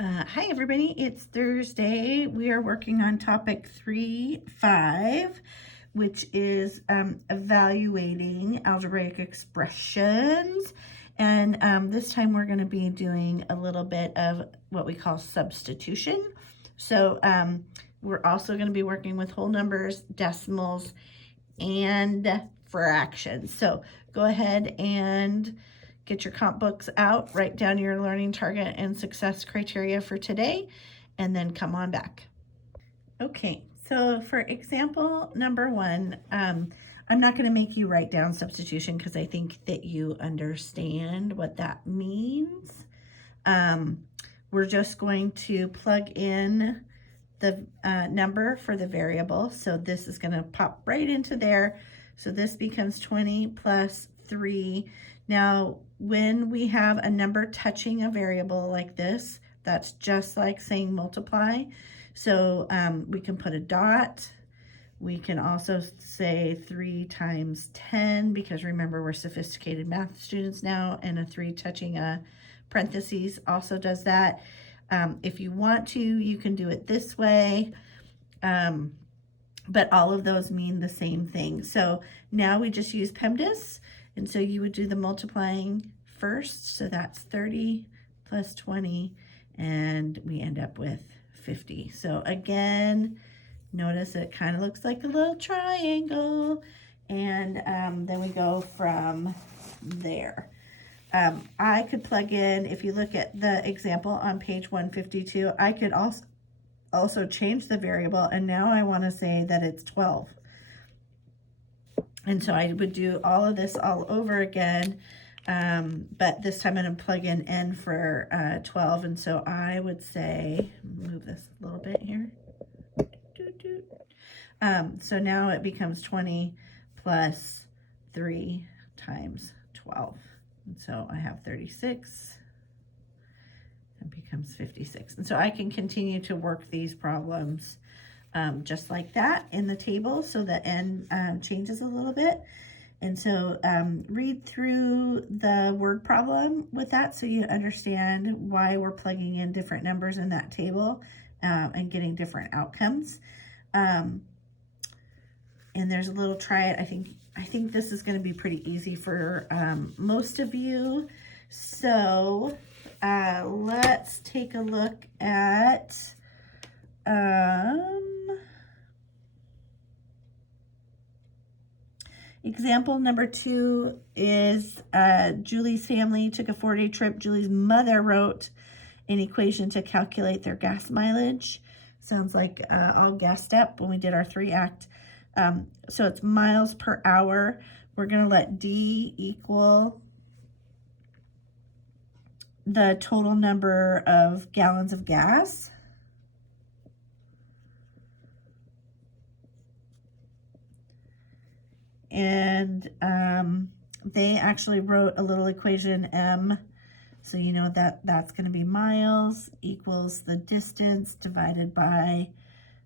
Hi everybody, it's Thursday. We are working on topic 3.5, which is evaluating algebraic expressions. And this time we're going to be doing a little bit of what we call substitution. So we're also going to be working with whole numbers, decimals, and fractions. So go ahead and get your comp books out, write down your learning target and success criteria for today, and then come on back. Okay, so for example number 1, I'm not going to make you write down substitution because I think that you understand what that means. We're just going to plug in the number for the variable. So this is going to pop right into there. So this becomes 20 plus 3. Now, when we have a number touching a variable like this, that's just like saying multiply. So we can put a dot. We can also say 3 times 10, because remember, we're sophisticated math students now, and a 3 touching a parentheses also does that. If you want to, you can do it this way, but all of those mean the same thing. So now we just use PEMDAS, and so you would do the multiplying first. So that's 30 plus 20, and we end up with 50. So again, notice it kind of looks like a little triangle, and then we go from there. I could plug in, if you look at the example on page 152, I could also change the variable, and now I want to say that it's 12. And so I would do all of this all over again, but this time I'm going to plug in n for 12, and so I would say, move this a little bit here. So now it becomes 20 plus 3 times 12. And so I have 36, and becomes 56. And so I can continue to work these problems just like that in the table, so the n changes a little bit. And so read through the word problem with that so you understand why we're plugging in different numbers in that table and getting different outcomes. And there's a little try it. I think this is going to be pretty easy for most of you. So let's take a look at example number 2 is Julie's family took a 4-day trip. Julie's mother wrote an equation to calculate their gas mileage. Sounds like all gassed up when we did our 3-act. So it's miles per hour. We're going to let D equal the total number of gallons of gas. And they actually wrote a little equation M. So you know that that's going to be miles equals the distance divided by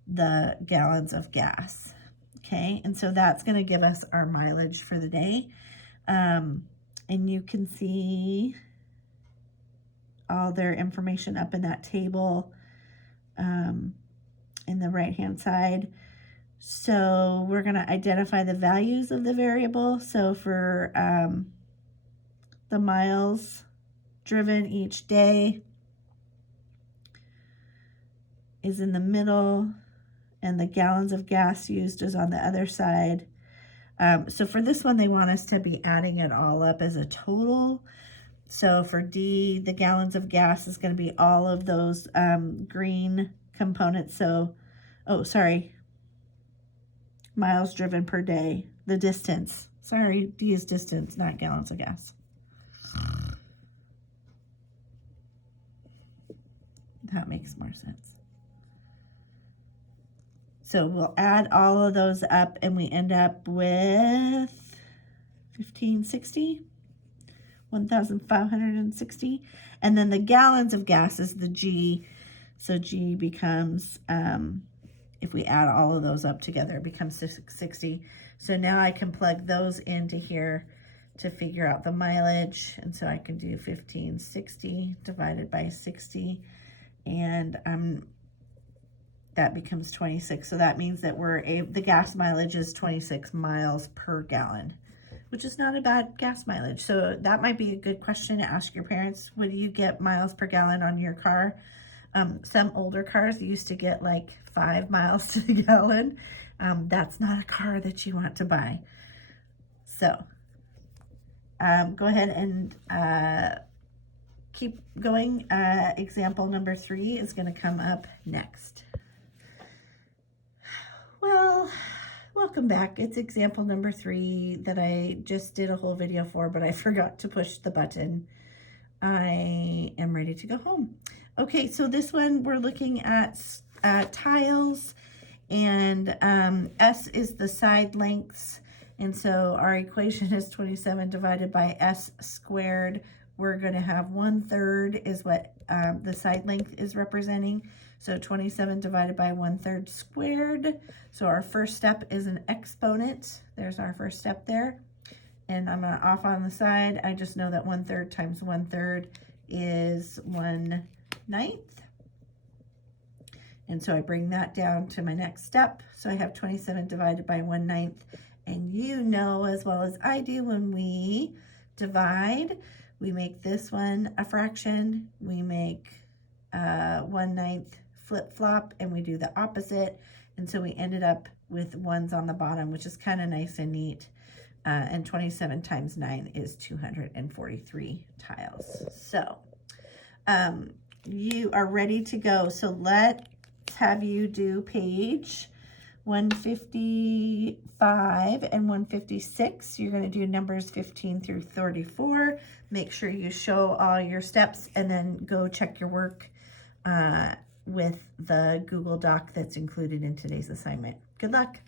the gallons of gas. Okay, and so that's going to give us our mileage for the day. And you can see all their information up in that table in the right-hand side. So we're going to identify the values of the variable. So for the miles driven each day is in the middle, and the gallons of gas used is on the other side. So for this one, they want us to be adding it all up as a total. So for D, the gallons of gas is going to be all of those green components. So, miles driven per day, the distance. Sorry, D is distance, not gallons of gas. That makes more sense. So we'll add all of those up, and we end up with 1,560, 1,560. And then the gallons of gas is the G. So G becomes, if we add all of those up together, it becomes 660. So now I can plug those into here to figure out the mileage. And so I can do 1,560 divided by 60. and that becomes 26. So that means that the gas mileage is 26 miles per gallon, which is not a bad gas mileage. So that might be a good question to ask your parents. What do you get miles per gallon on your car? Some older cars used to get like 5 miles to the gallon. That's not a car that you want to buy. So go ahead and keep going. Example number 3 is going to come up next. Well, welcome back. It's example number 3 that I just did a whole video for, but I forgot to push the button. I am ready to go home. Okay, so this one we're looking at tiles, and S is the side lengths, and so our equation is 27 divided by S squared. We're going to have 1/3 is what the side length is representing. So 27 divided by 1/3 squared. So our first step is an exponent. There's our first step there. And I'm going to off on the side. I just know that 1/3 times 1/3 is 1/9. And so I bring that down to my next step. So I have 27 divided by 1/9. And you know as well as I do, when we divide, we make this one a fraction. We make 1/9 flip-flop, and we do the opposite. And so we ended up with ones on the bottom, which is kind of nice and neat. And 27 times 9 is 243 tiles. So you are ready to go. So let's have you do page 155 and 156. You're going to do numbers 15 through 34. Make sure you show all your steps, and then go check your work with the Google Doc that's included in today's assignment. Good luck.